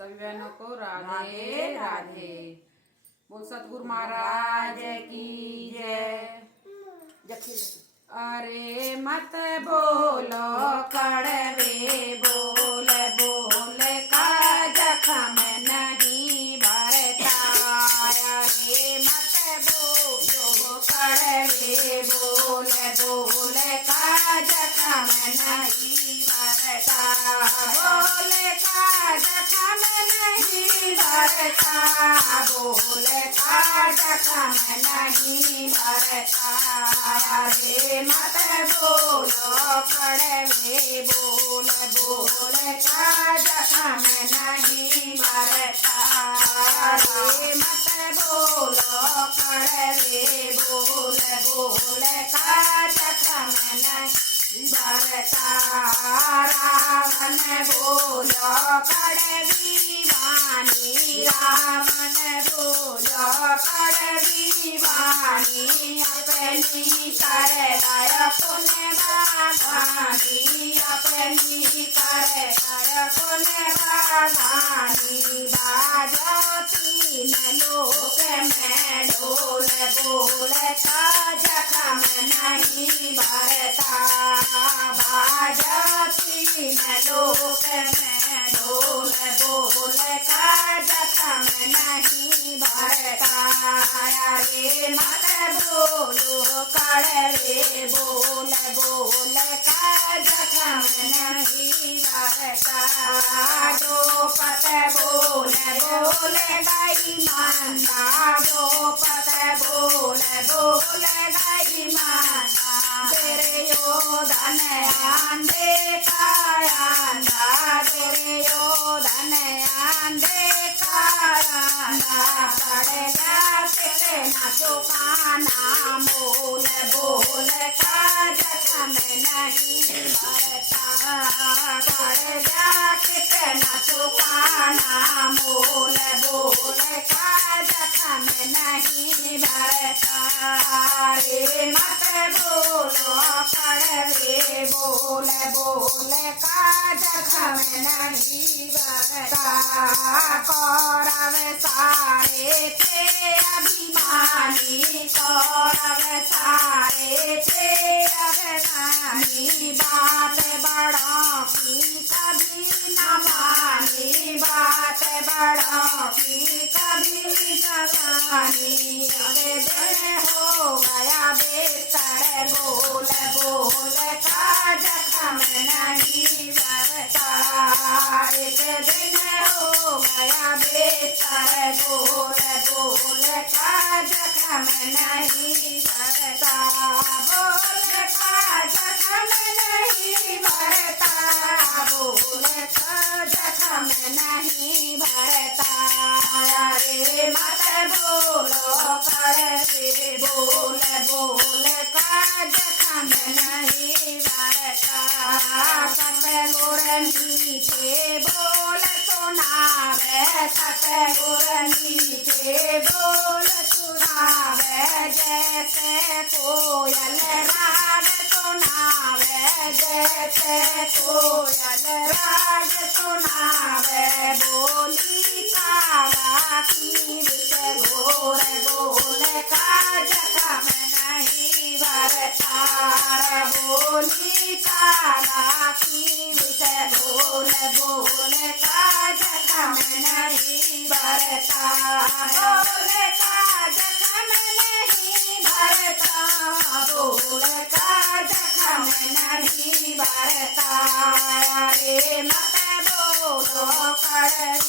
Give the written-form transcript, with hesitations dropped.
सभी बहनों को राधे राधे। बोल सतगुरु महाराज की जय। अरे मत बोलो कड़वे बोल बोल का जख्म नहीं भरता। अरे मत बोलो कड़वे बोल बोल का जख्म नहीं भरता। बोल का जख्म नहीं भरता। बोल का जख्म नहीं भरता। अरे मत बोलो कड़वे बोल बोल का जख्म नहीं भरता। अरे मत बोलो कड़वे बोल बोल का जख्म नहीं भरता। रावण बोलो कड़वी वाणी। रावण बोलो कड़वी वाणी। अपनी कर दया पुण्य बाधानी। अपनी कर दया पुण्य बाधानी। बाजो तीन लोक में ढोल बोल का जख्म नहीं भरता। बाजो तीन लोक में ढोल बोल का जख्म नहीं भरता। अरे मत बोलो कड़वे बोल बोल का जख्म नहीं भरता। द्रौपद बोल बोल गई मांदा। द्रौपद बोल बोल गई मांदा। दुर्योधन आंधे कायांदा। दुर्योधन आंधे कायांदा। पड़ गया कितना चुकाना मोल बोल का जख्म नहीं भरता। पड़ गया कितना चुकाना मोल बोल का जख्म नहीं भरता। रे मत बोलो कड़वे बोल बोल का जख्म नहीं भरता। कौरव सारे थे अभिमानी। कौरव सारे थे अभिमानी। बात बड़ों की कभी न मानी। बात बड़ों की कभी न मानी। अब दिन हो गया बेहतर बोल बोल का जख्म नहीं भरता। एक दिन हो गया बेहतर बोल बोल का जख्म नहीं भरता। बोल का जख्म नहीं भरता। बोल का जख्म नहीं भरता। अरे मत बोलो कड़वे बोल बोल का जख्म नहीं भरता। सतगुर मीठे बोल सुनावे। सतगुर मीठे बोल सुनावे। जैसे कोयल राग सुनावे। जैसे कोयल राग सुनावे। बोली काला की विष घोर बोल का जख्म नहीं भरता। बोली काला की विष घोर बोल का जख्म नहीं भरता। बोल का जख्म नहीं भरता। बोल का जख्म नहीं भरता। अरे मत बोलो कड़वे